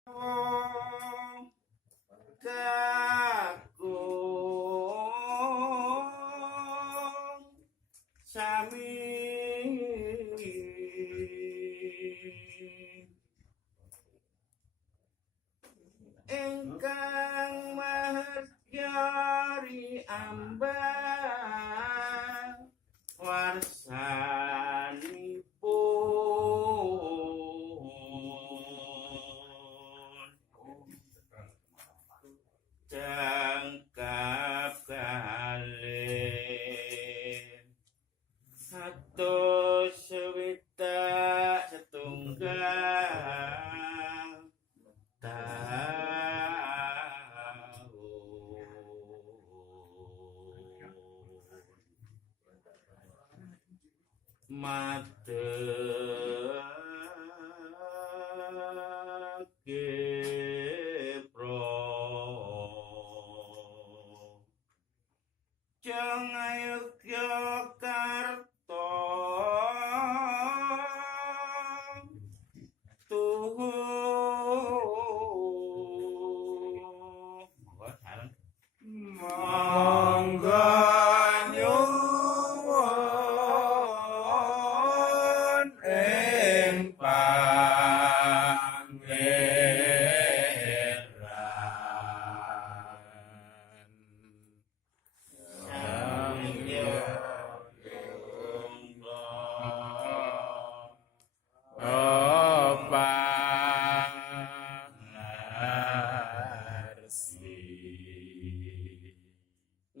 kakung sami ingkang mahadyari ambang warsanipun jangkap kalih atus swidak setunggal tahun madege Yogyakarta tuhu monggo nyuwun ing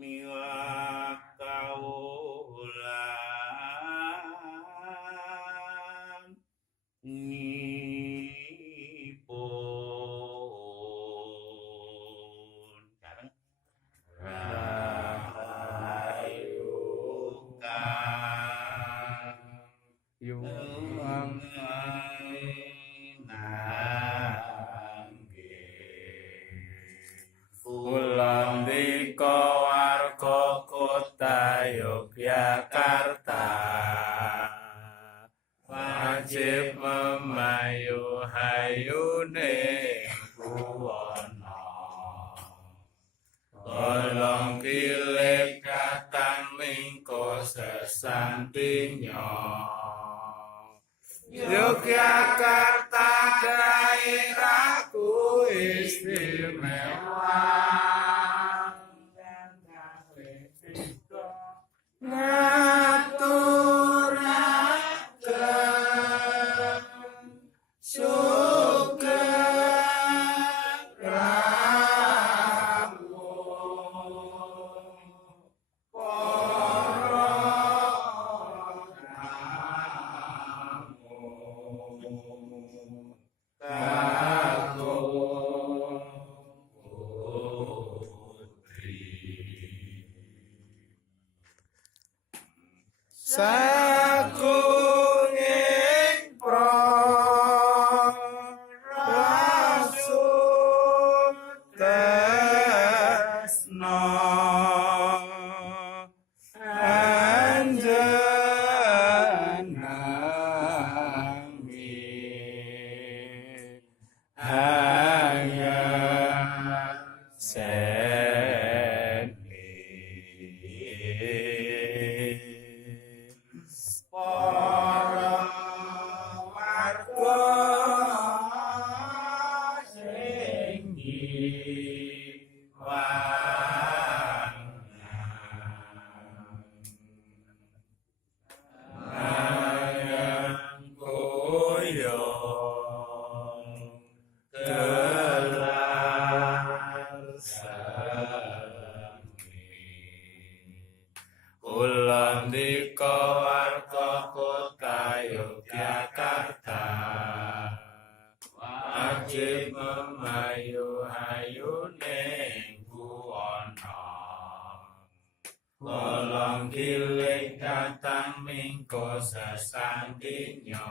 miwah kawulan nyipun kareng rahayu kang yuwang Kula ndika warga kota Yogyakarta wajib memayu hayune buwana tolong pilih katan mingko sesantinya Yogyakarta daerahku istimewa ngaturaken sugeng para kakung putri sagunging prasut tresna anjenengi hayat para warga sing ayang goyong gelar kula ndika warga kota Yogyakarta wajib memayu hayune buwana tolong pilih datang mingko sesantinya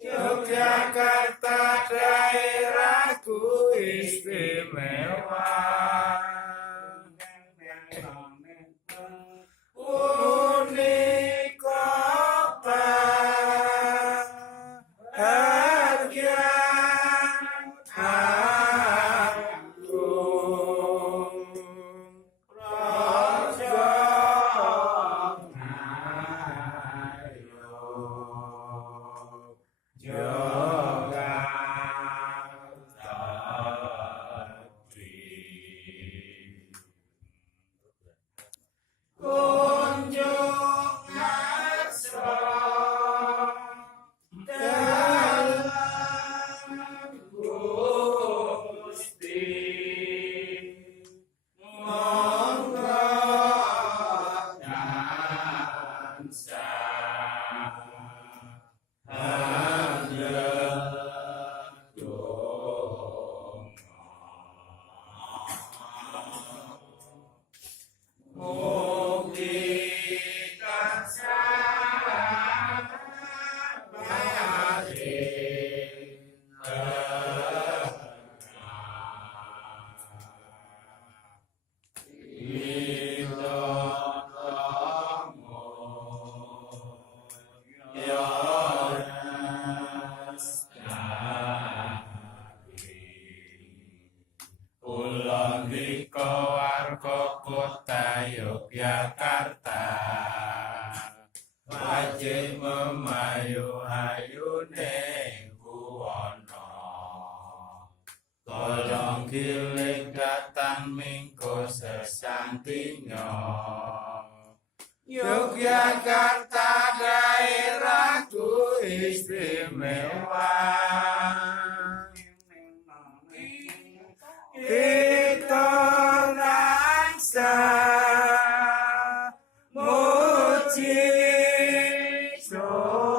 Yogyakarta daerahku istimewa unik kota harga Menggiling datang minggu sesantinya. Yogyakarta daerahku istimewa. Kita rasa muji syukur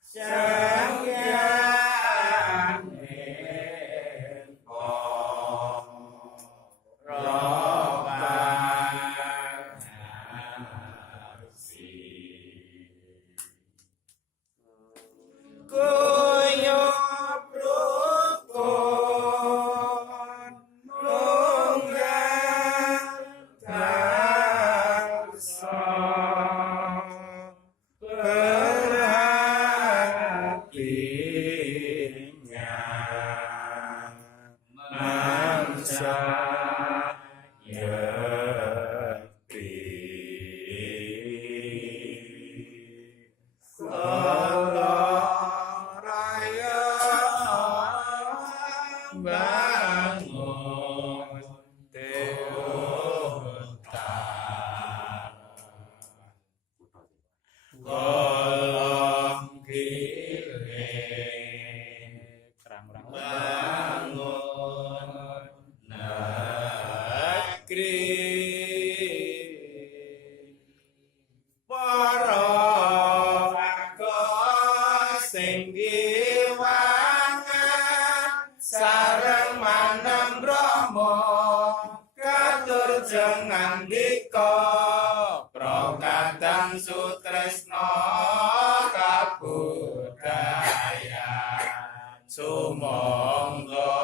sang Hyang Kuyup rukun nunggal darsa perhatinya mangsa yakti. Bangun Deota Golong giling bangun negeri. Para warga sing diwangan sareng manem Rama katur jengandika prokatan sutresna kabudayan sumangga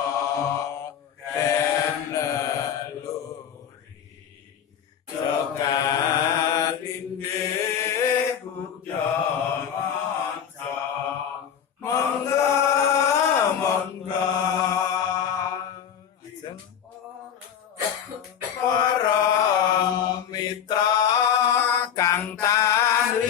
den leluri jokalinde bujanganca mangga mangga para mitra kang tahlilan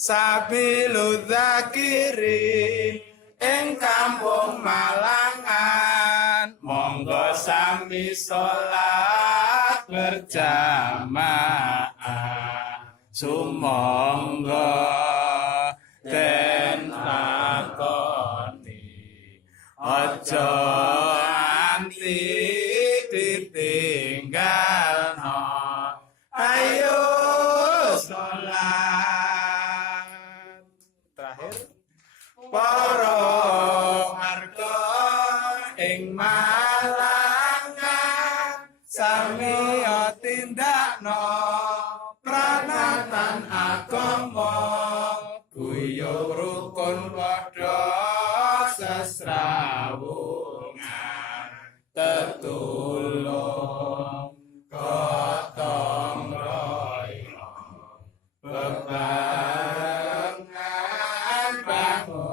sabilu dzakirin ing kampung Malangan monggo sami salat berjamaah sumangga den lakoni aja anti ditinggalno ayo salat. Terakhir para warga ing Malangan sami tindakno pranatan agama guyub rukun padha sesrawungan tetulung gotong royong bebarengan bangun